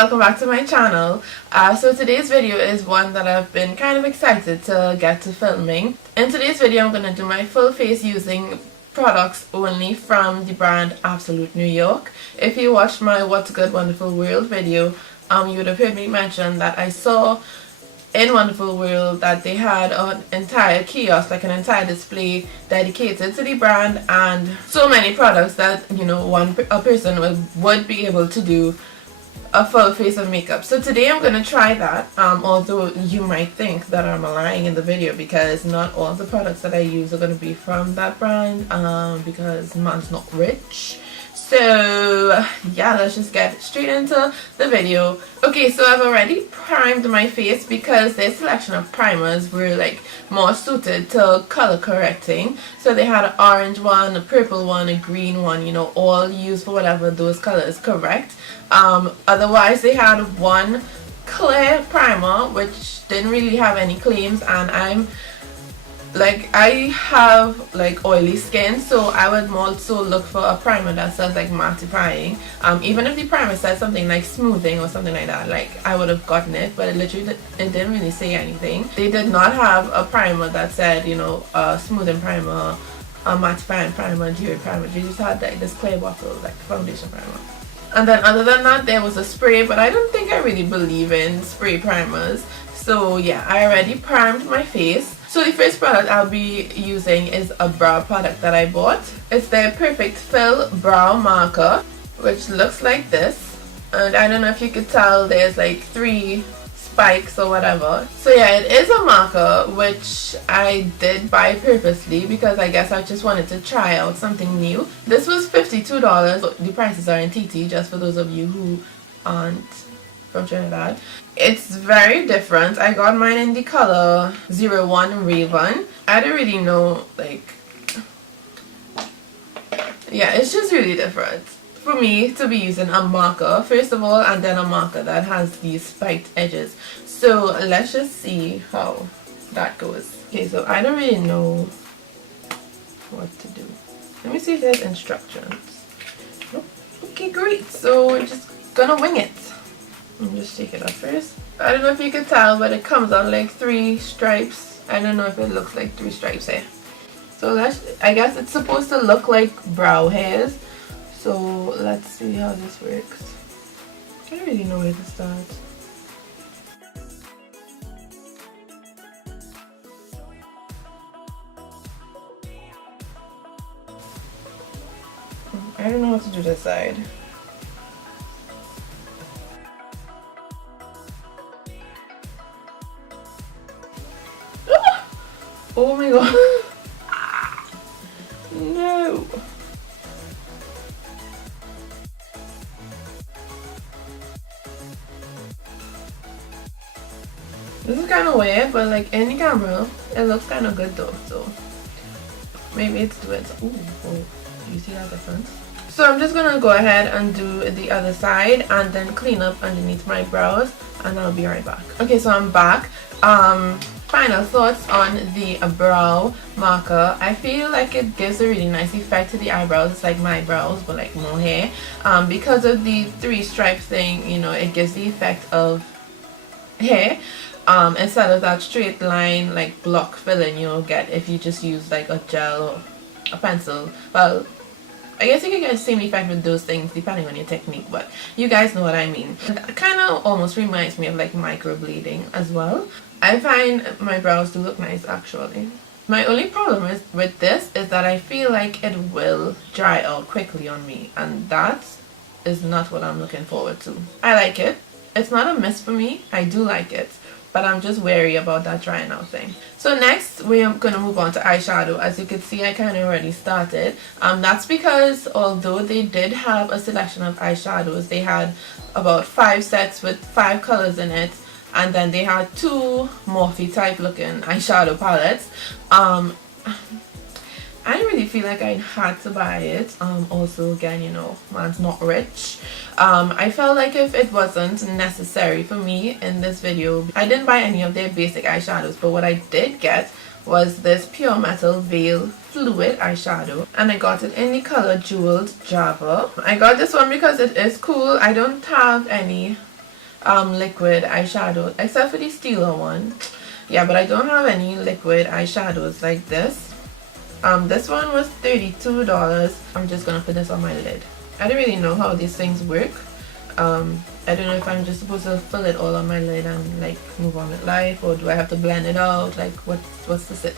welcome back to my channel. So today's video is one that I've been kind of excited to get to filming. In today's video I'm going to do my full face using products only from the brand Absolute New York. If you watched my What's Good Wonderful World video, you would have heard me mention that I saw in Wonderful World that they had an entire kiosk, like an entire display dedicated to the brand, and so many products that, you know, a person would be able to do a full face of makeup. So today I'm going to try that, although you might think that I'm lying in the video because not all the products that I use are going to be from that brand, because man's not rich. So yeah, let's just get straight into the video. Okay, so I've already primed my face because their selection of primers were like more suited to color correcting. So they had an orange one, a purple one, a green one, you know, all used for whatever those colors correct. Otherwise they had one clear primer which didn't really have any claims, and I have like oily skin, so I would more so look for a primer that says like mattifying. Even if the primer said something like smoothing or something like that, like I would have gotten it, but it didn't really say anything. They did not have a primer that said, you know, a smoothing primer, a mattifying primer, dewy primer. They just had like this clear bottle, like foundation primer. And then other than that there was a spray, but I don't think I really believe in spray primers. So yeah, I already primed my face. So the first product I'll be using is a brow product that I bought. It's their Perfect Fill Brow Marker, which looks like this. And I don't know if you could tell, there's like 3 spikes or whatever. So yeah, it is a marker which I did buy purposely because I guess I just wanted to try out something new. This was $52. The prices are in TT, just for those of you who aren't from Trinidad. It's very different. I got mine in the color 01 Raven. I don't really know, like, yeah, it's just really different for me to be using a marker first of all, and then a marker that has these spiked edges. So let's just see how that goes. Okay, so I don't really know what to do. Let me see if there's instructions. Nope. Okay, great. So we're just gonna wing it. Let me just take it up first. I don't know if you can tell, but it comes out like 3 stripes. I don't know if it looks like 3 stripes here. So I guess it's supposed to look like brow hairs. So let's see how this works. I don't really know where to start. I don't know how to do this side. Oh my god. No. This is kind of weird, but like in the camera, it looks kind of good though. So maybe it's doing so. Ooh, oh, do you see that difference? So I'm just gonna go ahead and do the other side and then clean up underneath my brows, and I'll be right back. Okay, so I'm back. Final thoughts on the brow marker. I feel like it gives a really nice effect to the eyebrows. It's like my brows but like more hair. Because of the 3 stripe thing, you know, it gives the effect of hair instead of that straight line like block filling you'll get if you just use like a gel or a pencil. Well, I guess you can get the same effect with those things depending on your technique, but you guys know what I mean. It kind of almost reminds me of like microblading as well. I find my brows do look nice actually. My only problem with this is that I feel like it will dry out quickly on me, and that is not what I'm looking forward to. I like it. It's not a miss for me. I do like it, but I'm just wary about that drying out thing. So next we are going to move on to eyeshadow. As you can see, I kind of already started. That's because although they did have a selection of eyeshadows, they had about 5 sets with 5 colors in it, and then they had 2 Morphe type looking eyeshadow palettes. I didn't really feel like I had to buy it. Also, again, you know, man's not rich. I felt like if it wasn't necessary for me in this video, I didn't buy any of their basic eyeshadows, but what I did get was this Pure Metal Veil Fluid eyeshadow, and I got it in the color Jeweled Java. I got this one because it is cool. I don't have any liquid eyeshadow except for the Steeler one. Yeah, but I don't have any liquid eyeshadows like this. This one was $32. I'm just gonna put this on my lid. I don't really know how these things work. I don't know if I'm just supposed to fill it all on my lid and like move on with life, or do I have to blend it out? Like what's the sit?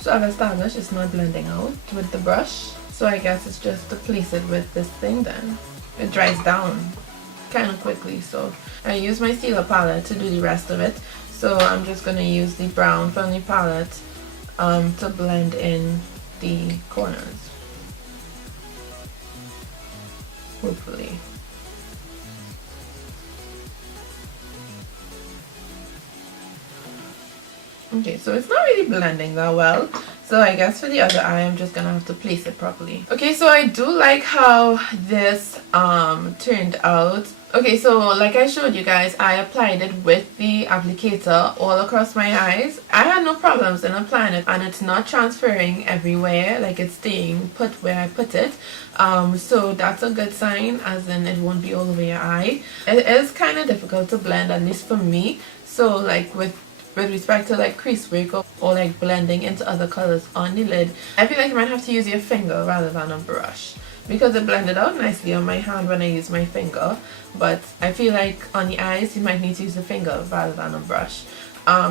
So I've established it's not blending out with the brush, so I guess it's just to place it with this thing then. It dries down kind of quickly, so I use my Steeler palette to do the rest of it. So I'm just going to use the brown from the palette to blend in the corners, hopefully. Okay, so it's not really blending that well, so I guess for the other eye I'm just gonna have to place it properly. Okay, so I do like how this turned out. Okay, so like I showed you guys, I applied it with the applicator all across my eyes. I had no problems in applying it, and it's not transferring everywhere, like it's staying put where I put it. So that's a good sign, as in it won't be all over your eye. It is kind of difficult to blend, at least for me. So like with respect to like crease work or like blending into other colors on the lid, I feel like you might have to use your finger rather than a brush, because it blended out nicely on my hand when I used my finger, but I feel like on the eyes you might need to use the finger rather than a brush.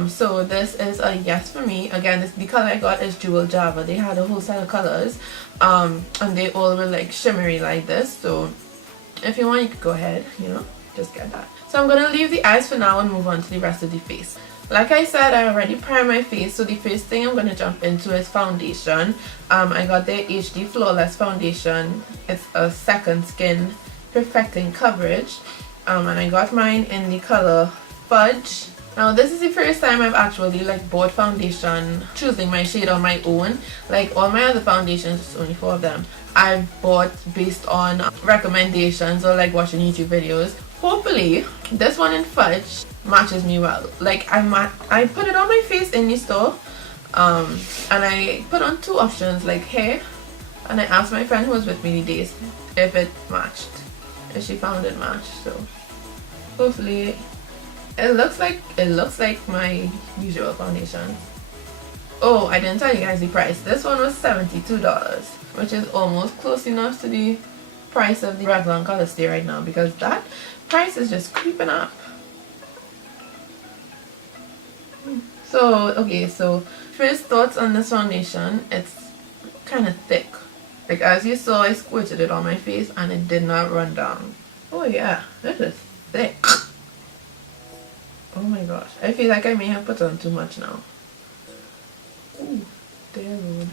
So this is a yes for me. Again, the color I got is Jewel Java. They had a whole set of colors and they all were like shimmery like this, so if you want you could go ahead, you know, just get that. So I'm gonna leave the eyes for now and move on to the rest of the face. Like I said, I already primed my face, so the first thing I'm going to jump into is foundation. I got the HD Flawless Foundation. It's a second skin perfecting coverage, and I got mine in the color Fudge. Now this is the first time I've actually like bought foundation, choosing my shade on my own. Like all my other foundations, only 4 of them, I've bought based on recommendations or like watching YouTube videos. Hopefully this one in Fudge matches me well. Like I put it on my face in the store, and I put on 2 options, like hair, and I asked my friend who was with me the days if it matched, if she found it matched. So hopefully it looks like my usual foundation. Oh, I didn't tell you guys the price. This one was $72, which is almost close enough to the price of the Revlon Color Stay right now, because that price is just creeping up. So okay, so first thoughts on this foundation, it's kind of thick. Like as you saw, I squirted it on my face and it did not run down. Oh yeah, this is thick. Oh my gosh, I feel like I may have put on too much now. Ooh, dear Lord.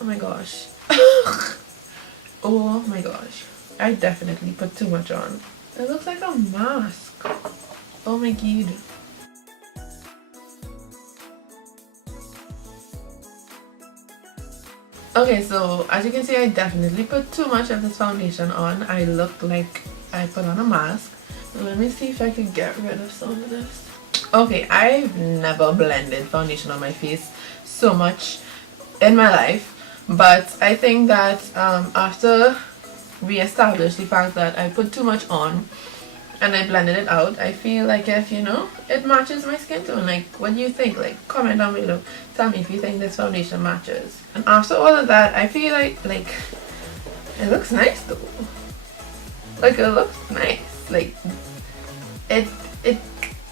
Oh my gosh. Oh my gosh, I definitely put too much on. It looks like a mask. Oh my god. Okay, so as you can see, I definitely put too much of this foundation on. I look like I put on a mask. So let me see if I can get rid of some of this. Okay, I've never blended foundation on my face so much in my life, but I think that after we established the fact that I put too much on and I blended it out, I feel like if, you know, it matches my skin tone. Like, what do you think? Like, comment down below, tell me if you think this foundation matches. And after all of that, I feel like it looks nice though. Like, it looks nice. Like, it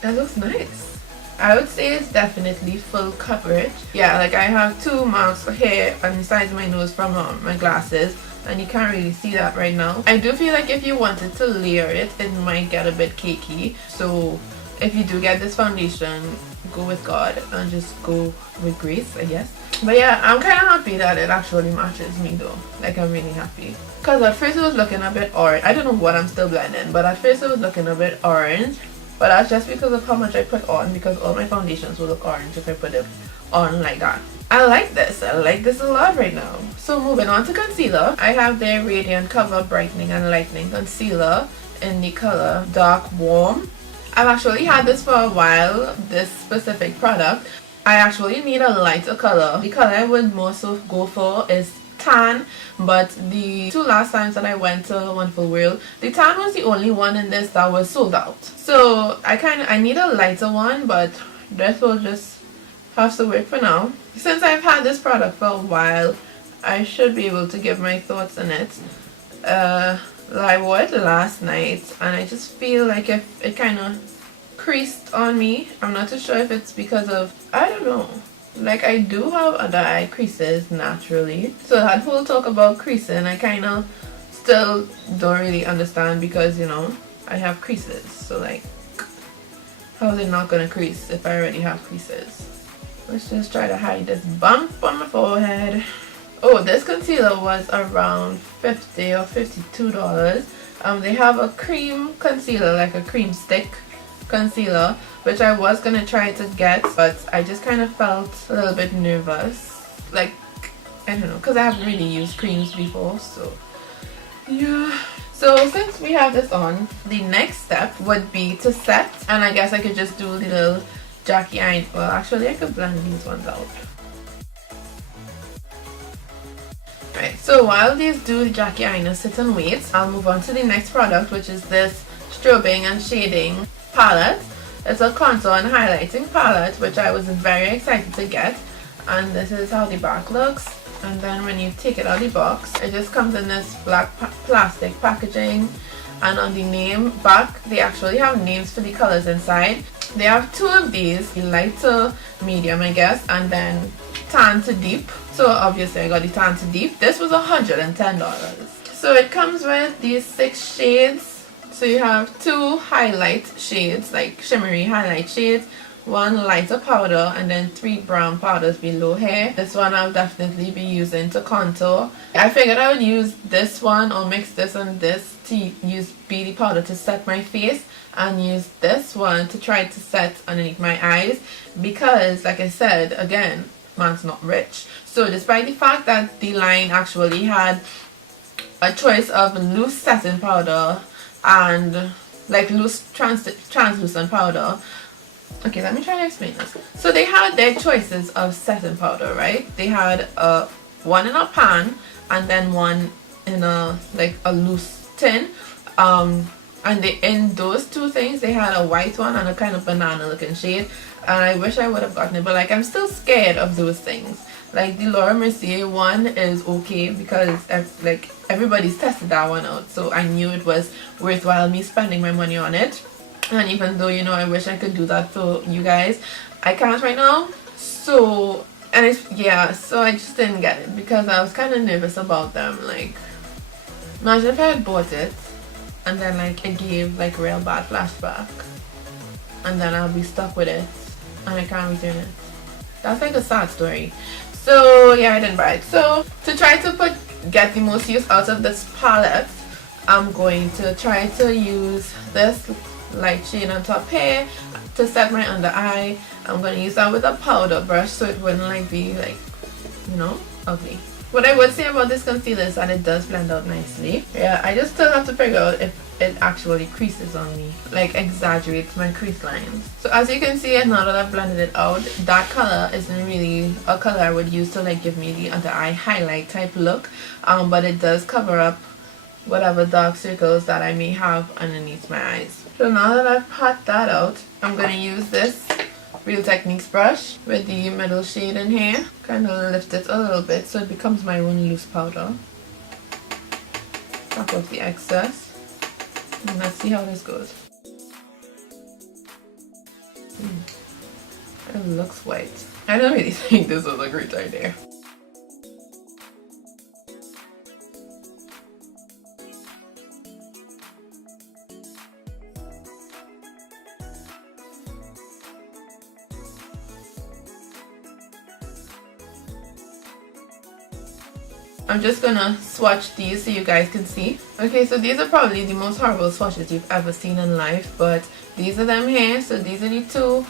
looks nice. I would say it's definitely full coverage. Yeah, like I have 2 marks here on the sides of my nose from my glasses, and you can't really see that right now. I do feel like if you wanted to layer it, it might get a bit cakey. So if you do get this foundation, go with God and just go with grace, I guess. But yeah, I'm kind of happy that it actually matches me though. Like, I'm really happy. Because at first it was looking a bit orange. I don't know what I'm still blending, but at first it was looking a bit orange. But that's just because of how much I put on, because all my foundations will look orange if I put it on like that. I like this a lot right now. So moving on to concealer, I have the Radiant Cover Brightening and Lightening Concealer in the color Dark Warm. I've actually had this for a while, this specific product. I actually need a lighter color. The color I would more so go for is tan, but the two last times that I went to Wonderful World, the tan was the only one in this that was sold out. So I need a lighter one, but this will just have to wait for now. Since I've had this product for a while, I should be able to give my thoughts on it. I wore it last night and I just feel like it kind of creased on me. I'm not too sure if it's because of, I don't know, like I do have under eye creases naturally, so that whole talk about creasing I kind of still don't really understand, because you know I have creases, so like how are they not gonna crease if I already have creases? Let's just try to hide this bump on my forehead. Oh, this concealer was around $50 or $52. They have a cream concealer, like a cream stick concealer, which I was gonna try to get, but I just kind of felt a little bit nervous, like I don't know, because I haven't really used creams before, so yeah. So since we have this on, the next step would be to set, and I guess I could just do the little Jackie eye. Well, actually I could blend these ones out. Right, so while these do the Jackie eyeliner sit and wait, I'll move on to the next product, which is this strobing and shading palette. It's a contour and highlighting palette, which I was very excited to get, and this is how the back looks. And then when you take it out of the box, it just comes in this black plastic packaging, and on the name back they actually have names for the colors inside. They have two of these, the light to medium I guess, and then tan to deep. So obviously I got the tan to deep. This was $110. So it comes with these 6 shades. So you have 2 highlight shades, like shimmery highlight shades, 1 lighter powder, and then 3 brown powders below here. This one I'll definitely be using to contour. I figured I would use this one or mix this and this to use BD powder to set my face, and use this one to try to set underneath my eyes, because like I said, again, man's not rich. So despite the fact that the line actually had a choice of loose setting powder and like loose translucent powder. Okay, let me try to explain this. So they had their choices of setting powder, right? They had one in a pan and then one in a like a loose tin. And in those two things they had a white one and a kind of banana looking shade, and I wish I would have gotten it, but like I'm still scared of those things. Like the Laura Mercier one is okay because like everybody's tested that one out, so I knew it was worthwhile me spending my money on it. And even though, you know, I wish I could do that for you guys, I can't right now. So, and it's, yeah, so I just didn't get it because I was kind of nervous about them. Like, imagine if I had bought it and then like it gave like real bad flashback, and then I'll be stuck with it and I can't return it. That's like a sad story. So yeah, I didn't buy it. So to try to get the most use out of this palette, I'm going to try to use this light shade on top here to set my under eye. I'm going to use that with a powder brush so it wouldn't like be like, you know, ugly. What I would say about this concealer is that it does blend out nicely. Yeah, I just still have to figure out if it actually creases on me, like exaggerates my crease lines. So as you can see, now that I've blended it out, that color isn't really a color I would use to like give me the under eye highlight type look, but it does cover up whatever dark circles that I may have underneath my eyes. So now that I've pat that out, I'm going to use this Real Techniques brush with the middle shade in here. Kind of lift it a little bit so it becomes my own loose powder. Tap off the excess. And let's see how this goes. It looks white. I don't really think this was a great idea. I'm just gonna swatch these so you guys can see. Okay, so these are probably the most horrible swatches you've ever seen in life, but these are them here. So these are the two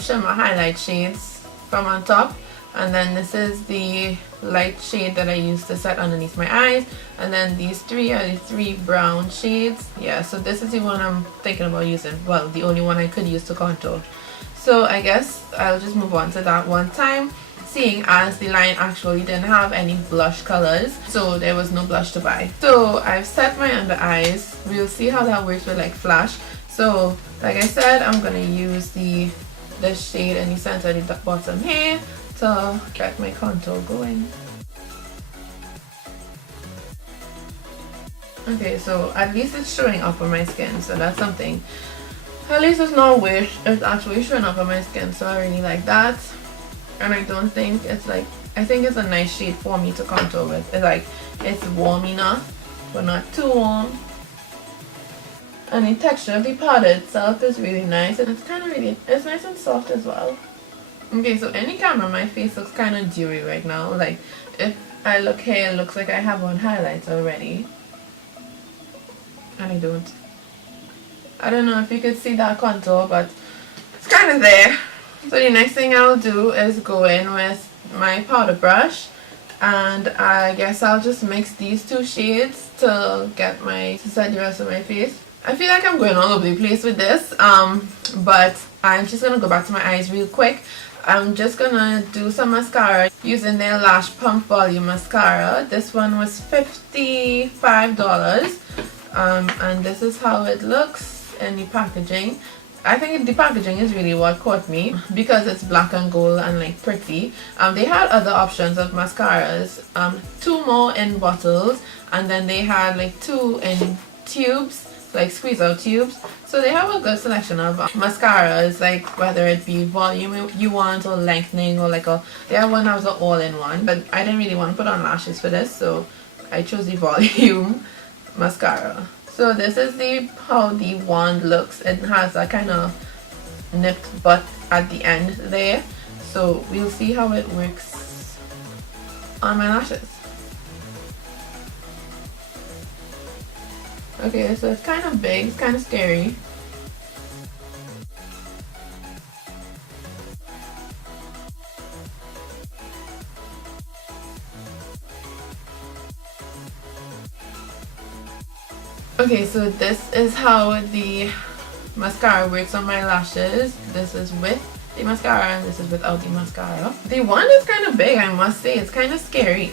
shimmer highlight shades from on top. And then this is the light shade that I used to set underneath my eyes. And then these three are the three brown shades. Yeah, so this is the one I'm thinking about using. Well, the only one I could use to contour. So I guess I'll just move on to that one time, seeing as the line actually didn't have any blush colors, so there was no blush to buy. So I've set my under eyes. We'll see how that works with like flash. So like I said, I'm gonna use this shade in the center of the bottom here to get my contour going. Okay, so at least it's showing up on my skin, so that's something. At least it's not weird, it's actually showing up on my skin, so I really like that. And I don't think it's like, I think it's a nice shade for me to contour with. It's like, it's warm enough, but not too warm. And the texture of the powder itself is really nice, and it's kind of really, it's nice and soft as well. Okay, so in the camera my face looks kind of dewy right now. Like if I look here, it looks like I have on highlights already, and I don't. I don't know if you could see that contour, but it's kind of there. So the next thing I'll do is go in with my powder brush, and I guess I'll just mix these two shades to set the rest of my face. I feel like I'm going all over the place with this, but I'm just gonna go back to my eyes real quick. I'm just gonna do some mascara using their Lash Pump Volume Mascara. This one was $55, and this is how it looks in the packaging. I think the packaging is really what caught me because it's black and gold and like pretty. They had other options of mascaras, 2 more in bottles, and then they had like 2 in tubes, like squeeze out tubes. So they have a good selection of mascaras, like whether it be volume you want or lengthening, or like they have one that was an all-in-one, but I didn't really want to put on lashes for this, so I chose the volume mascara. So this is how the wand looks. It has a kind of nipped butt at the end there, so we'll see how it works on my lashes. Okay, so it's kind of big, it's kind of scary. Okay, so this is how the mascara works on my lashes. This is with the mascara and this is without the mascara. The wand is kind of big, I must say. It's kind of scary.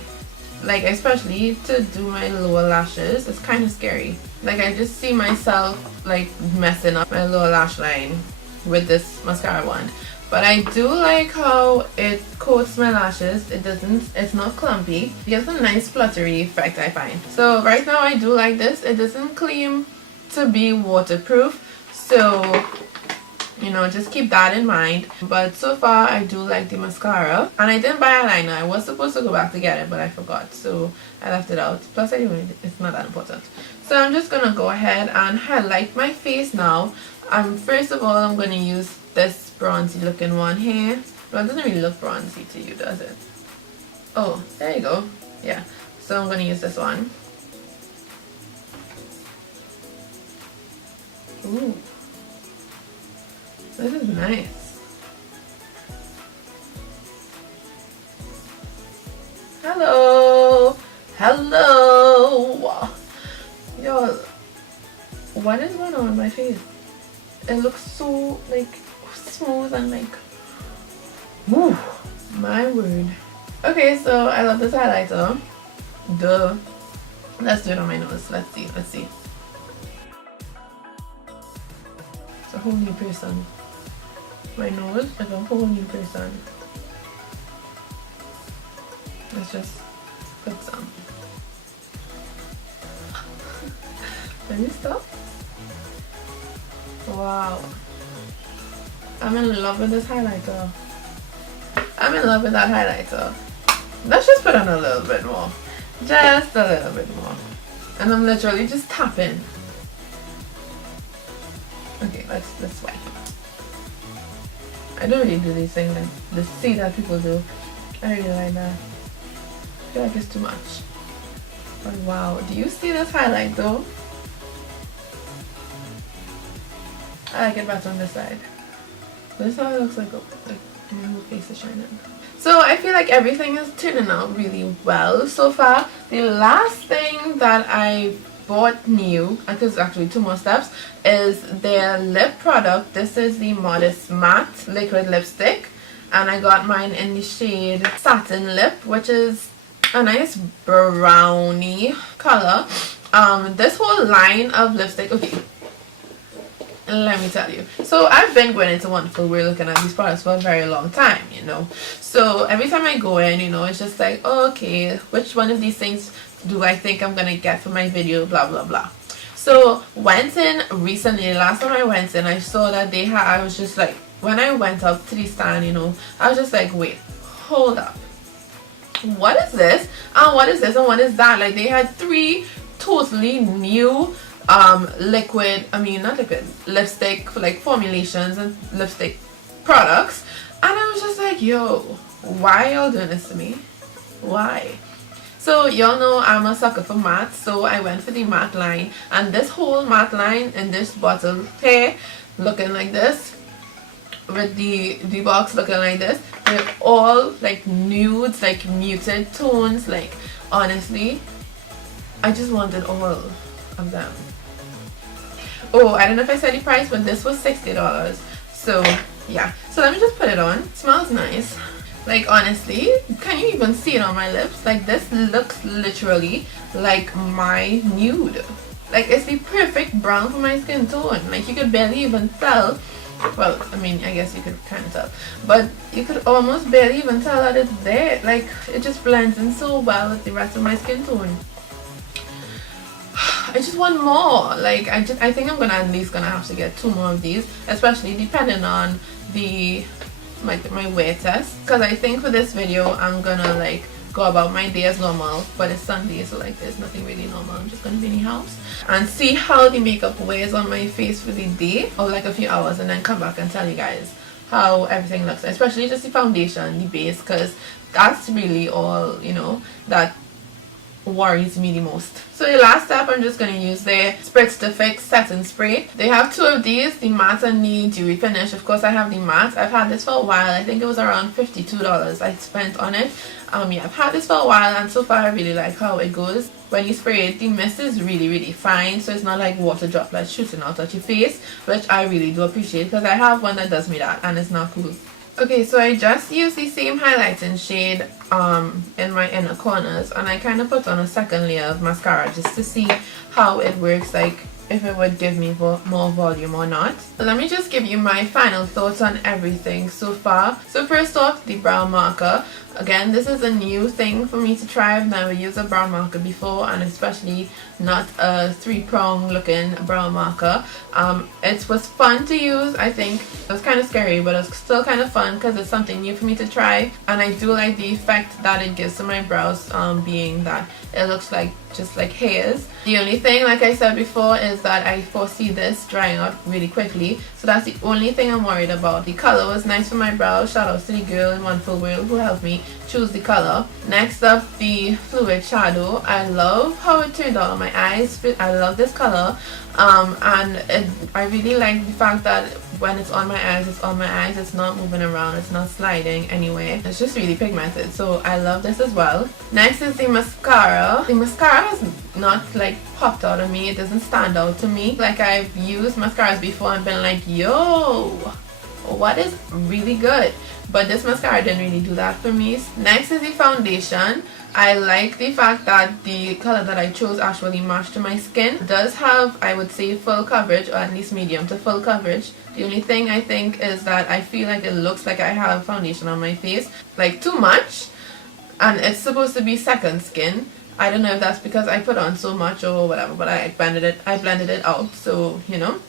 Like, especially to do my lower lashes, it's kind of scary. Like, I just see myself like messing up my lower lash line with this mascara wand. But I do like how it coats my lashes. It's not clumpy. It gives a nice fluttery effect, I find. So right now I do like this. It doesn't claim to be waterproof, so you know, just keep that in mind. But so far I do like the mascara. And I didn't buy eyeliner. I was supposed to go back to get it, but I forgot, so I left it out. Plus it's not that important. So I'm just gonna go ahead and highlight my face now. First of all, I'm gonna use this bronzy looking one here. Well, it doesn't really look bronzy to you, does it? Oh, there you go. Yeah, so I'm gonna use this one. Ooh, this is nice. Hello, hello. Yo, what is going on with my face? It looks so like smooth and like, woo, my word. Okay, so I love this highlighter. Duh. Let's do it on my nose. Let's see. It's a whole new person. My nose is a whole new person. Let's just put some. Let me stop. Wow. I'm in love with this highlighter. I'm in love with that highlighter. Let's just put on a little bit more. Just a little bit more. And I'm literally just tapping. Okay, let's swipe. I don't really do these things like the see that people do. I really like that. I feel like it's too much. But wow, do you see this highlight though? I like it better on this side. This is how it looks like My whole face is shining. So I feel like everything is turning out really well so far. The last thing that I bought new, because actually 2 more steps, is their lip product. This is the Modest Matte Liquid Lipstick, and I got mine in the shade Satin Lip, which is a nice brownie color. This whole line of lipstick, okay, let me tell you. So I've been going into Wonderful We're looking at these products for a very long time, you know. So every time I go in, you know, it's just like, oh, okay, which one of these things do I think I'm gonna get for my video, blah blah blah. So went in recently, last time I went in, I saw that they had, I was just like, when I went up to the stand, you know, I was just like, wait, hold up, what is this, and what is this, and what is that? Like, they had 3 totally new liquid, I mean not liquid, lipstick like formulations and lipstick products, and I was just like, yo, why y'all doing this to me? Why? So y'all know I'm a sucker for matte, so I went for the matte line, and this whole matte line in this bottle here looking like this, with the box looking like this, they're all like nudes, like muted tones. Like, honestly, I just wanted all of them. Oh, I don't know if I said the price, but this was $60. So yeah, so let me just put it on. It smells nice. Like, honestly, can you even see it on my lips? Like, this looks literally like my nude. Like, it's the perfect brown for my skin tone. Like, you could barely even tell. Well, I mean, I guess you could kind of tell, but you could almost barely even tell that it's there. Like, it just blends in so well with the rest of my skin tone. I just want more. Like, I think I'm gonna at least have to get 2 more of these, especially depending on the my wear test, because I think for this video I'm gonna like go about my day as normal, but it's Sunday, so like there's nothing really normal. I'm just gonna be in the house and see how the makeup wears on my face for the day, or like a few hours, and then come back and tell you guys how everything looks, especially just the foundation, the base, because that's really all, you know, that worries me the most. So the last step, I'm just going to use the Spritz to Fix setting spray. They have 2 of these, the matte and the dewy finish. Of course I have the matte. I've had this for a while. I think it was around $52 I spent on it. Yeah, I've had this for a while, and so far I really like how it goes. When you spray it, the mist is really fine, so it's not like water droplets shooting out at your face, which I really do appreciate, because I have one that does me that, and it's not cool. Okay, so I just used the same highlighting shade in my inner corners, and I kind of put on a second layer of mascara just to see how it works, like if it would give me more volume or not. So let me just give you my final thoughts on everything so far. So first off, the brow marker. Again, this is a new thing for me to try. I've never used a brow marker before, and especially not a 3-prong looking brow marker. It was fun to use. I think it was kind of scary, but it was still kind of fun because it's something new for me to try, and I do like the effect that it gives to my brows, being that it looks like just like hairs. The only thing, like I said before, is that I foresee this drying out really quickly, so that's the only thing I'm worried about. The color was nice for my brows. Shout out to the girl in Wonderful World who helped me choose the color. Next up, the fluid shadow. I love how it turned out on my eyes. I love this color, and I really like the fact that when it's on my eyes, it's on my eyes. It's not moving around, it's not sliding anywhere. It's just really pigmented, so I love this as well. Next is the mascara. The mascara has not like popped out of me. It doesn't stand out to me. Like, I've used mascaras before and been like, yo, what is really good, but this mascara didn't really do that for me. Next is the foundation. I like the fact that the color that I chose actually matched to my skin. It does have, I would say, full coverage, or at least medium to full coverage. The only thing I think is that I feel like it looks like I have foundation on my face, like too much, and it's supposed to be second skin. I don't know if that's because I put on so much or whatever, but I blended it out, so you know.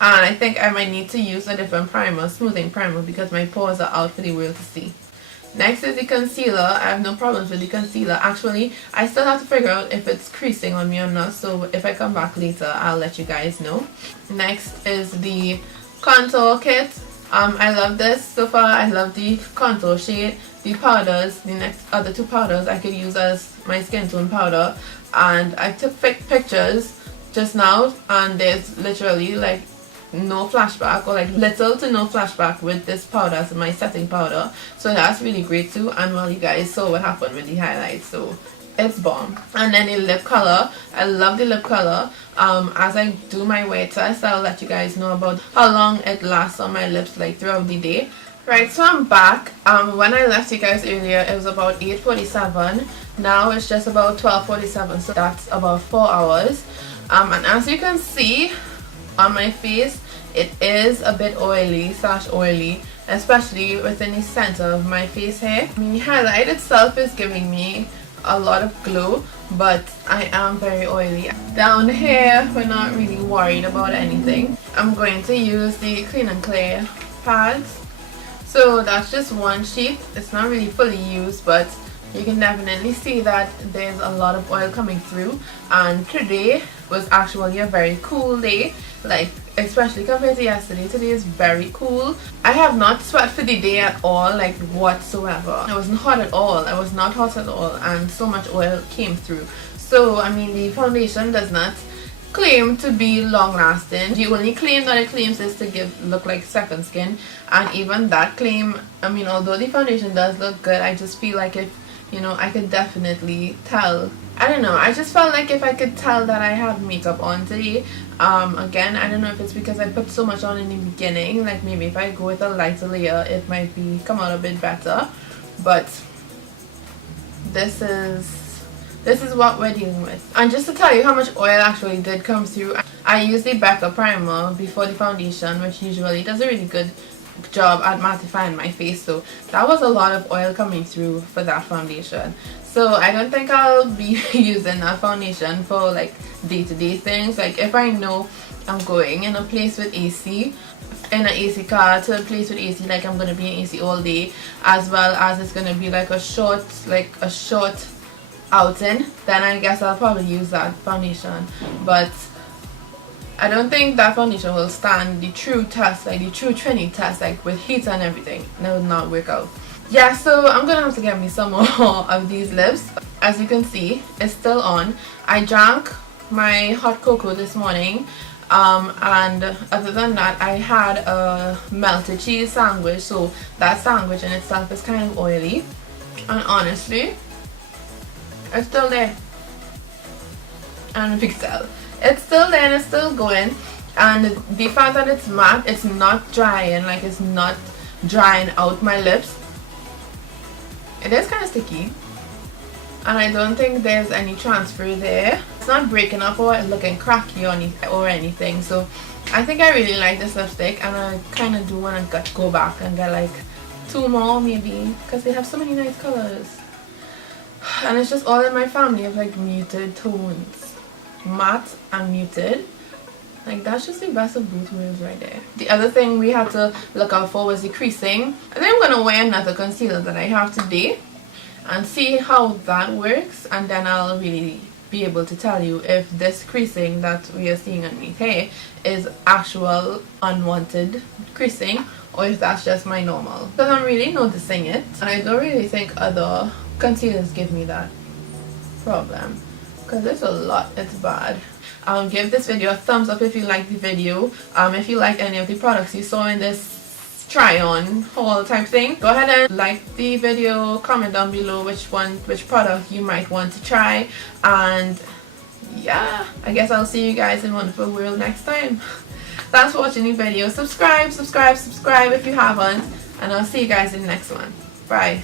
And I think I might need to use a different primer, smoothing primer, because my pores are out for the world to see. Next is the concealer. I have no problems with the concealer. Actually, I still have to figure out if it's creasing on me or not, so if I come back later, I'll let you guys know. Next is the contour kit. I love this so far. I love the contour shade. The powders, the other 2 powders I could use as my skin tone powder, and I took pictures just now, and there's literally like no flashback, or like little to no flashback with this powder as my setting powder, so that's really great too. And well, you guys saw what happened with the highlights, so it's bomb. And then the lip color, I love the lip color. As I do my wear test, I'll let you guys know about how long it lasts on my lips, like throughout the day. Right, so I'm back. When I left you guys earlier, it was about 8:47. Now it's just about 12:47, so that's about 4 hours. And as you can see on my face, it is a bit oily, especially within the center of my face hair. I mean, the highlight itself is giving me a lot of glow, but I am very oily. Down here, we're not really worried about anything. I'm going to use the Clean and Clear pads. So that's just one sheet. It's not really fully used, but you can definitely see that there's a lot of oil coming through. And today was actually a very cool day, like especially compared to yesterday. Today is very cool. I have not sweat for the day at all, like whatsoever. I wasn't hot at all. I was not hot at all, and so much oil came through. So I mean, the foundation does not claim to be long lasting. The only claim that it claims is to look like second skin, and even that claim, I mean, although the foundation does look good, I just feel like if, you know, I could definitely tell. I don't know, I just felt like if I could tell that I have makeup on today. Again, I don't know if it's because I put so much on in the beginning, like maybe if I go with a lighter layer it might come out a bit better, but this is what we're dealing with. And just to tell you how much oil actually did come through, I used the Becca primer before the foundation, which usually does a really good job at mattifying my face, so that was a lot of oil coming through for that foundation. So I don't think I'll be using that foundation for like day-to-day things. Like if I know I'm going in a place with AC, in an AC car to a place with AC, like I'm gonna be in AC all day, as well as it's gonna be like a short outing, then I guess I'll probably use that foundation. But I don't think that foundation will stand the true test, like the true training test, like with heat and everything. That would not work out. Yeah, so I'm gonna have to get me some more of these lips. As you can see, it's still on. I drank my hot cocoa this morning, and other than that, I had a melted cheese sandwich, so that sandwich in itself is kind of oily, and honestly it's still there. I don't know if you can tell. It's still there and it's still going, and the fact that it's matte, it's not drying, like it's not drying out my lips. It is kind of sticky, and I don't think there's any transfer there. It's not breaking up or looking cracky or anything, so I think I really like this lipstick, and I kind of do want to go back and get like 2 more maybe, because they have so many nice colors. And it's just all in my family of like muted tones, matte and muted. Like that's just the best of both worlds right there. The other thing we had to look out for was the creasing. I think I'm gonna wear another concealer that I have today and see how that works, and then I'll really be able to tell you if this creasing that we are seeing underneath here is actual unwanted creasing, or if that's just my normal, because I'm really noticing it, and I don't really think other concealers give me that problem, because it's a lot. It's bad. Give this video a thumbs up if you like the video. If you like any of the products you saw in this try on haul type thing, go ahead and like the video, comment down below which product you might want to try, and yeah, I guess I'll see you guys in Wonderful World next time. Thanks for watching the video. Subscribe if you haven't, and I'll see you guys in the next one. Bye.